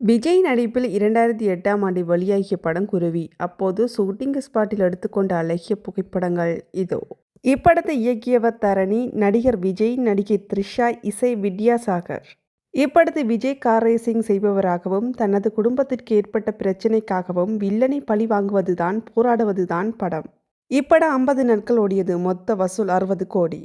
விஜய் நடிப்பில் 2008ஆம் ஆண்டு வெளியாகிய படம் குருவி. அப்போது ஷூட்டிங் ஸ்பாட்டில் எடுத்துக்கொண்ட அழகிய புகைப்படங்கள் இதோ. இப்படத்தை இயக்கியவர் தரணி, நடிகர் விஜய், நடிகை த்ரிஷா, இசை வித்யாசாகர். இப்படத்தில் விஜய் கார் ரேசிங் செய்பவராகவும் தனது குடும்பத்திற்கு ஏற்பட்ட பிரச்சனைக்காகவும் வில்லனை பழி வாங்குவதுதான் போராடுவதுதான் படம். இப்படம் 50 நாட்கள் ஓடியது. மொத்த வசூல் 60 கோடி.